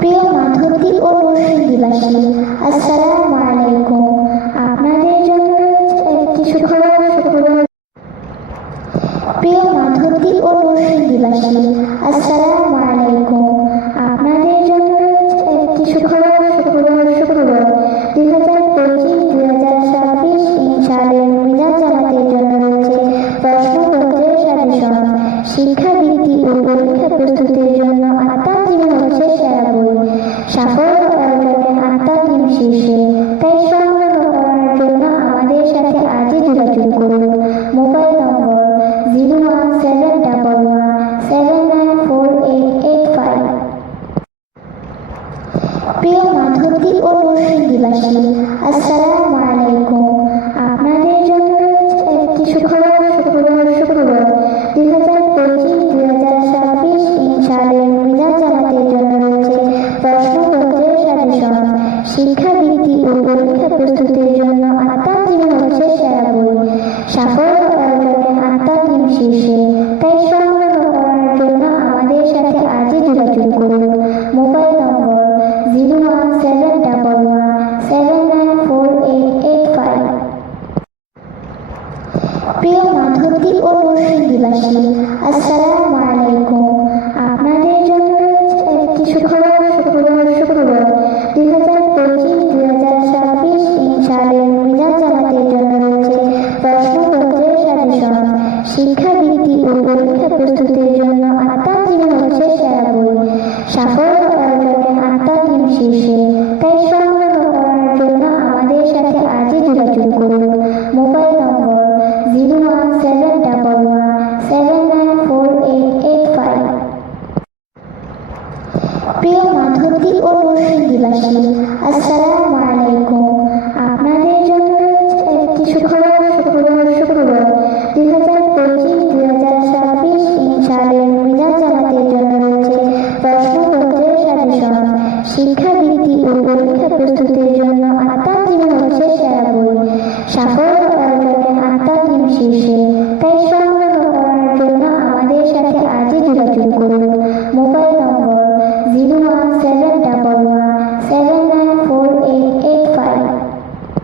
প্রিয় মাধবদী ও নরসিংদীবাসী, আসসালামু আলাইকুম। আপনাদের জন্য রয়েছে একটি সুখবর। প্রিয় মাধবদী ও নরসিংদীবাসী, আসসালামু আলাইকুম। আপনাদের জন্য রয়েছে একটি সুখবর। 2025-2026 সালের মিলাদ জামাতের জন্য রয়েছে প্রশ্নপত্রের সাজেশন। শিক্ষাবৃত্তি ও পরীক্ষা প্রস্তুতির জন্য আত্মাঞ্জিম হচ্ছে সেরা বই। সাফল্য অর্জনে আত্মাঞ্জিম শীর্ষে। তাই সংগ্রহ করার জন্য আমাদের সাথে আজই যোগাযোগ করুন। মোবাইল নম্বর 01711794885। প্রিয় মাধবদী ও নরসিংদীবাসী, আসসালামু আলাইকুম। আপনাদের জন্য রয়েছে একটি সুখবর। 2025-2026 সালের মিলাদ জামাতের জন্য রয়েছে প্রশ্নপত্রের সাজেশন। শিক্ষাবৃত্তি ও পরীক্ষা প্রস্তুতির জন্য আত্মাঞ্জিম হচ্ছে সেরা বই। সাফল্য অর্জনে আত্মাঞ্জিম শীর্ষে। তাই সংগ্রহ করার জন্য আমাদের সাথে আজই যোগাযোগ করুন। মোবাইল নম্বর 01711794885। প্রিয় মাধবদী ও নরসিংদীবাসী, আসসালামু আলাইকুম। আপনাদের জন্য রয়েছে একটি সুখবর। 2025-2026 সালের মিলাদ জামাতের জন্য রয়েছে প্রশ্নপত্রের সাজেশন। শিক্ষাবৃত্তি ও পরীক্ষা প্রস্তুতির জন্য আত্মাঞ্জিম হচ্ছে সেরা বই। সাফল্য অর্জনে আত্মাঞ্জিম শীর্ষে। তাই সংগ্রহ করার জন্য আমাদের সাথে আজই যোগাযোগ করুন। মোবাইল নম্বর 01711794885। প্রিয় মাধবদী ও নরসিংদীবাসী, আসসালামু আলাইকুম। আপনাদের জন্য রয়েছে একটি সুখবর। 2025-2026 সালের মিলাদ জামাতের জন্য রয়েছে প্রশ্নপত্রের সাজেশন। শিক্ষাবৃত্তি ও পরীক্ষা প্রস্তুতির জন্য আত্মাঞ্জিম হচ্ছে সেরা বই। সাফল্য